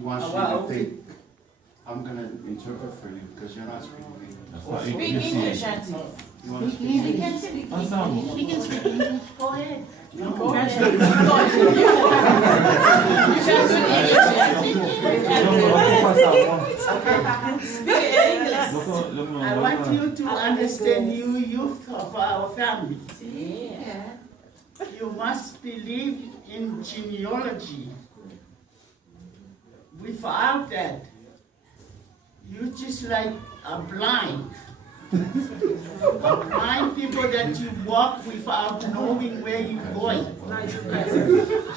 wants you to think, I'm going to interpret for you because you're not speaking English. Speak English, Auntie. You want to speak English? He can speak English. Go ahead. No, Go ahead. I want you to understand you youth of our family. Yeah. You must believe in genealogy. Without that, you just like a blind. Blind people that you walk without knowing where you're going.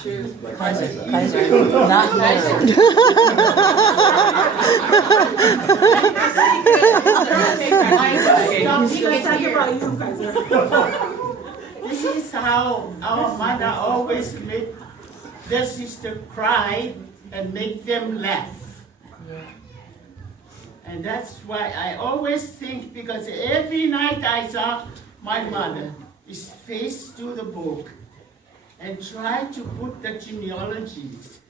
Cheers. Not nice. This is how our mother always made their sister cry and make them laugh. And that's why I always think, because every night I saw my mother is face to the book and try to put the genealogies.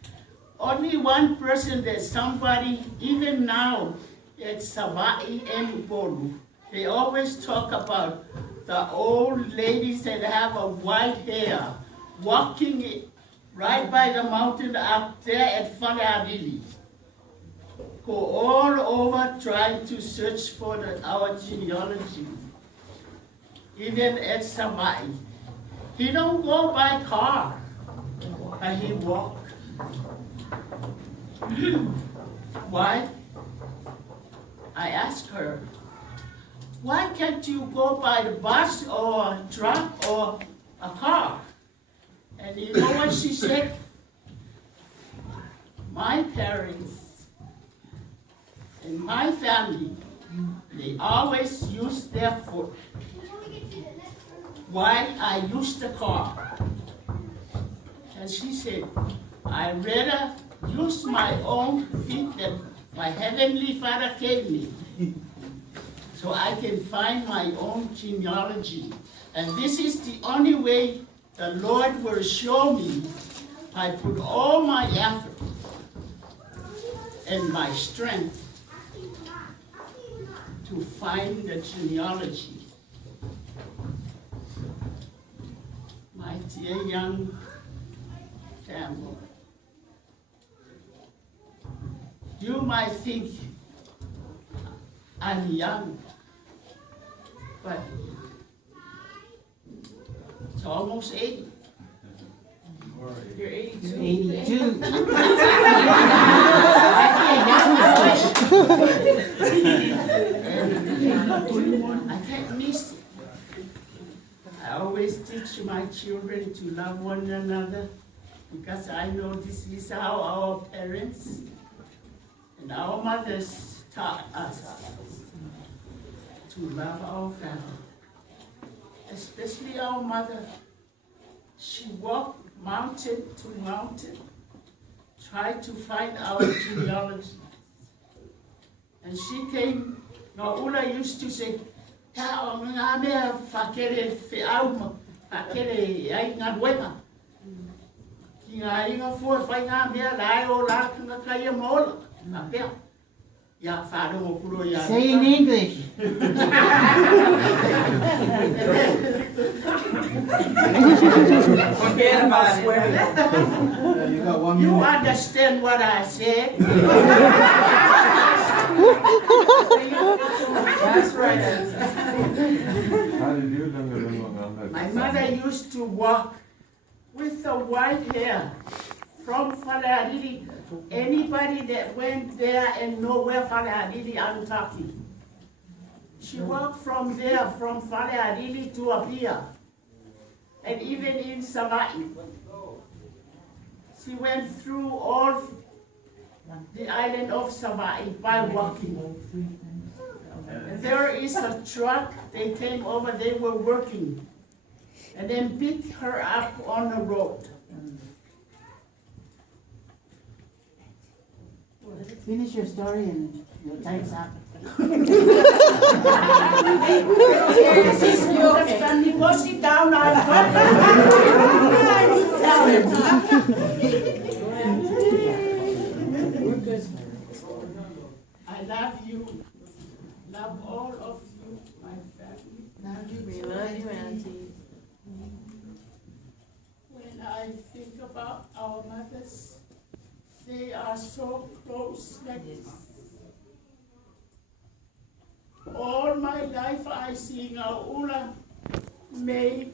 Only one person that somebody, even now at Savai and Upolu, they always talk about the old ladies that have a white hair walking right by the mountain up there at Whaleariri. Go all over trying to search for our genealogy. Even at Savai. He don't go by car, but he walk. Why? I asked her, why can't you go by the bus or a truck or a car? And you know what she said? My parents and my family, they always use their foot. Why I use the car? And she said, I rather use my own feet that my Heavenly Father gave me, so I can find my own genealogy. And this is the only way the Lord will show me. I put all my effort and my strength to find the genealogy. My dear young family, you might think I'm young, but it's almost 80. You're 82. 82. I can't miss it. I always teach my children to love one another because I know this is how our parents and our mothers taught us to love our family. Especially our mother. She walked mountain to mountain, tried to find our genealogy. And she came, Gauula used to say, Say in English. Forget about swearing. You got 1 You minute. understand what I said? That's right. My mother used to walk with the white hair from Whaleariri. Anybody that went there and know where Whaleariri, I'm talking. She walked from there, from Whaleariri to Apia, and even in Savai. She went through all the island of Savai by walking. And there is a truck, they came over, they were working, and then picked her up on the road. Finish your story and your time's up. Wash it down, I love you. Love all of you, my family. We love you, Auntie. When I think about our mothers, they are so close like this. All my life I sing Gauula, May,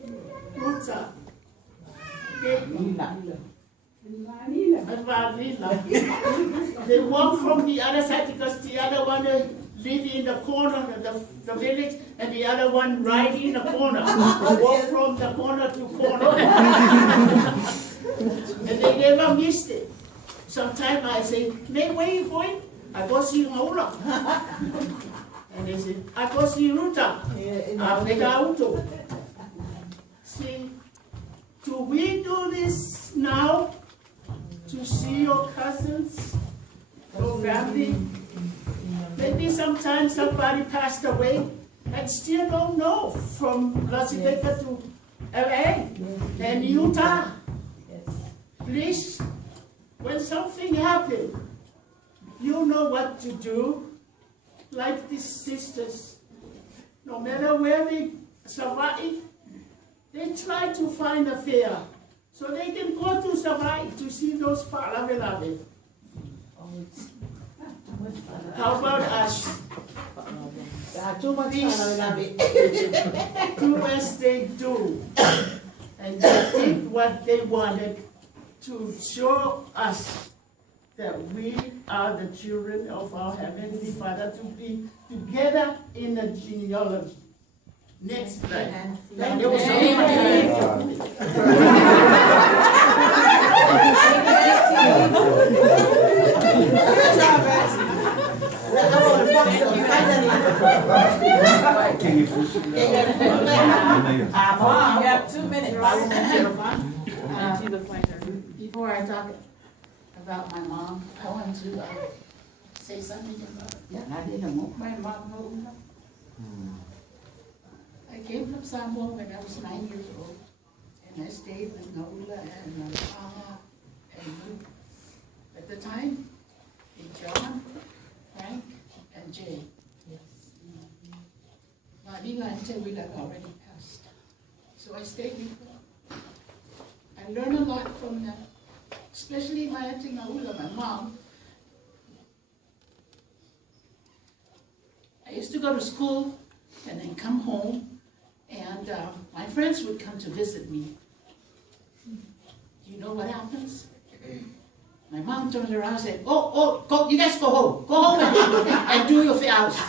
Ruta, They walk from the other side because the other one live in the corner of the village, and the other one right in the corner. Walk from the corner to corner. And they never missed it. Sometimes I say, May, where are you going? I go see Gauula. And they say, I go see Ruta. See, do we do this now to see your cousins, your family? Maybe sometimes somebody passed away and still don't know, from Las Vegas to LA and Utah. Please, when something happens, you know what to do. Like these sisters, no matter where they survive, they try to find a fare so they can go to survive to see those Falavelave. How about us? Please, do as they do. And they did what they wanted to show us that we are the children of our Heavenly Father, to be together in a genealogy. Next slide. Thank There was you. Can you push it? Mom, you have 2 minutes. Auntie looks like her. Before I talk about my mom, I want to say something about my mom. I came from Samoa when I was 9 years old, and I stayed with Gauula and Mama and Luke. At the time, John, Frank, and Jay. Marina and Tewila already passed. So I stayed with them. I learned a lot from them, especially my auntie Gauula, my mom. I used to go to school and then come home, and my friends would come to visit me. Do you know what happens? My mom turns around and said, go, you guys go home and do your house.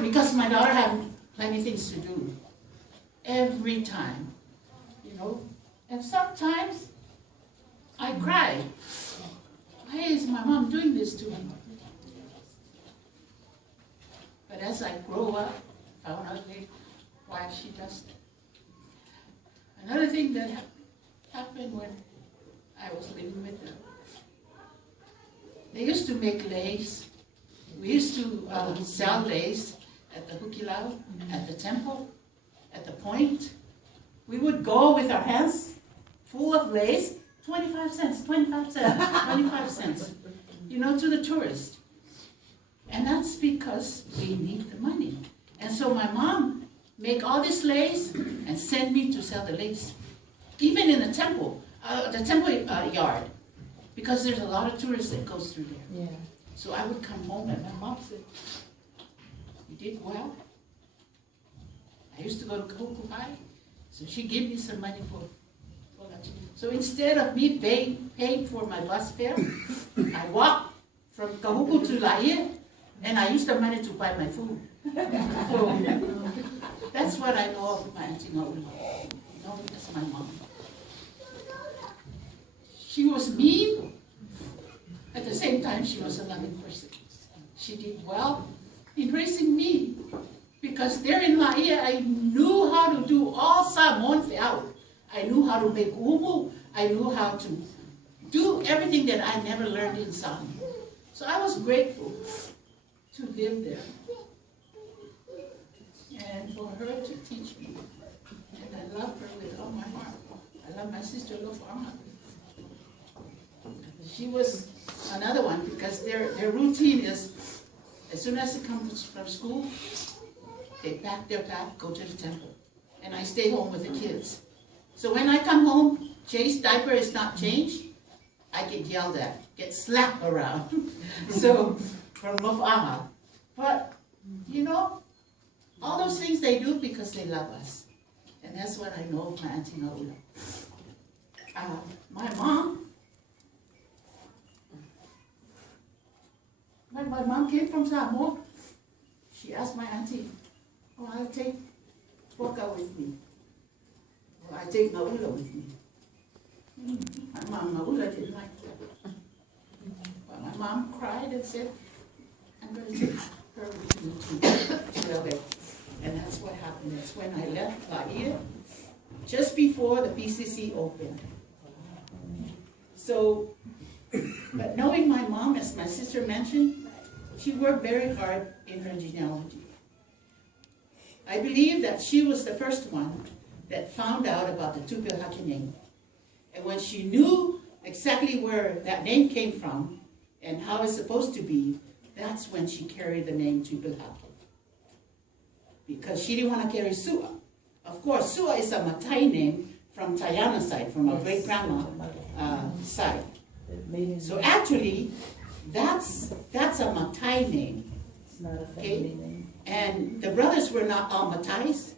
Because my daughter had plenty of things to do. Every time, you know. And sometimes I cry. Why is my mom doing this to me? But as I grow up, I found out later why she does it. Another thing that happened when I was living with them, they used to make lace. We used to sell lace at the Hukilau, at the temple, at the point. We would go with our hands full of lace, 25 cents, 25 cents, 25 cents, you know, to the tourists. And that's because we need the money. And so my mom make all this lace and send me to sell the lace, even in the temple yard, because there's a lot of tourists that goes through there. Yeah. So I would come home and my mom said, you did well. I used to go to Kahuku, so she gave me some money for that. So instead of me paying for my bus fare, I walked from Kahuku to Laie, and I used the money to buy my food. So that's what I know of my auntie Gauula. No, that's my mom. She was mean. At the same time, she was a loving person. She did well in raising me, because there in Laie, I knew how to do all Samoan out. I knew how to make umu. I knew how to do everything that I never learned in Samoa. So I was grateful to live there and for her to teach me. And I love her with all my heart. I love my sister Lofama. She was another one because their routine is, as soon as they come from school, they pack their bag, go to the temple. And I stay home with the kids. So when I come home, Jay's diaper is not changed, I get yelled at, get slapped around. So, from Mofama. But, you know, all those things they do because they love us. And that's what I know of my Auntie Gauula. My mom came from Samoa. She asked my auntie, oh, I'll take Poka with me. Or I take Gauula with me. My mom, Gauula, didn't like that. But my mom cried and said, I'm going to take her with me to LA. And that's what happened. That's when I left Bahia, just before the PCC opened. So, but knowing my mom, as my sister mentioned, she worked very hard in her genealogy. I believe that she was the first one that found out about the Tupilhaki name. And when she knew exactly where that name came from and how it's supposed to be, that's when she carried the name Tupilhaki. Because she didn't want to carry Sua. Of course, Sua is a Matai name from Tayana side, from our great-grandma side. So actually, that's a Matai name. It's not a family name. And the brothers were not all Matais.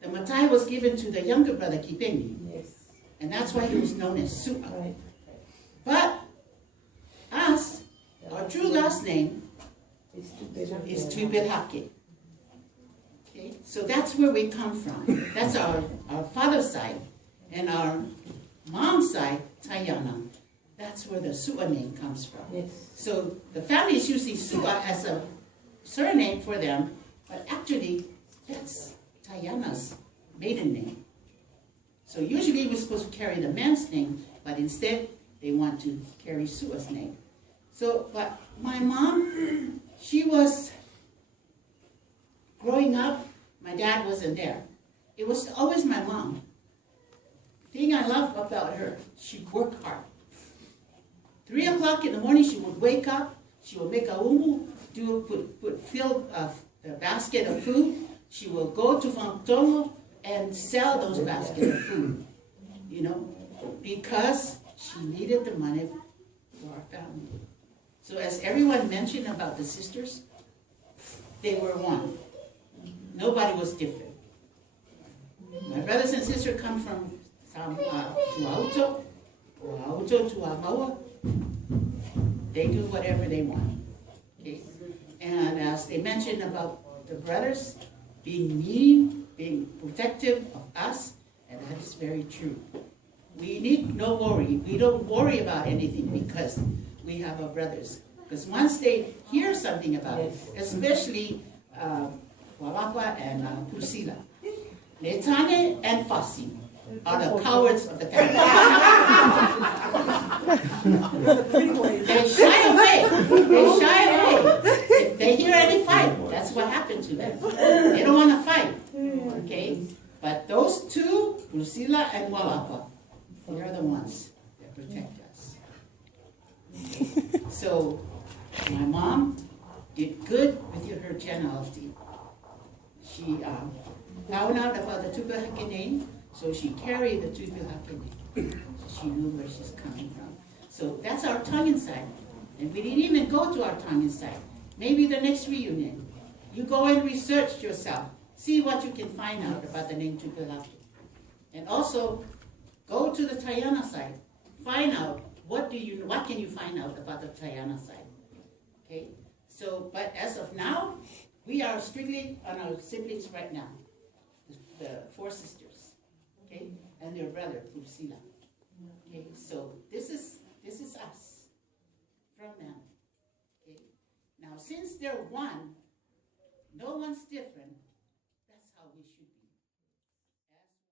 The Matai was given to the younger brother, Tipeni. Yes. And that's why he was known as Sua. Right. But us, our true last name It's is Tupilhaki. Okay? So that's where we come from. That's our father's side. And our mom's side, Tayana, that's where the Sua name comes from. Yes. So the families usually Sua as a surname for them, but actually that's Tayana's maiden name. So usually we're supposed to carry the man's name, but instead they want to carry Sua's name. So, but my mom, she was growing up, my dad wasn't there. It was always my mom. The thing I love about her, she worked hard. 3 o'clock in the morning, she would wake up, she would make a umu, fill the basket of food. She will go to Fantongo and sell those baskets of food, you know, because she needed the money for our family. So as everyone mentioned about the sisters, they were one. Nobody was different. My brothers and sisters come from Tuauto to Amaua. They do whatever they want. Okay? And as they mentioned about the brothers being mean, being protective of us, and that is very true. We need no worry. We don't worry about anything because we have our brothers. Because once they hear something about it, especially Walapa and Pusila, Netane and Fasi are the cowards of the family. They shy away. They shy away. If they hear any fight, that's what happened to them. They don't want to fight. Okay? But those two, Pusila and Walapa, they're the ones that protect us. So, my mom did good with her genealogy. She found out about the Tupilhaki name, so she carried the Tupilhaki name. So she knew where she's coming from. So that's our Tongan side. And we didn't even go to our Tongan side. Maybe the next reunion. You go and research yourself. See what you can find out about the name Tupilhaki. And also, go to the Tayana side. Find out what can you find out about the Tayana side. Okay? So, but as of now, we are strictly on our siblings right now. The 4 sisters. Okay? And their brother, Pusila. Okay? So this is us from them. Okay? Now since they're one, no one's different.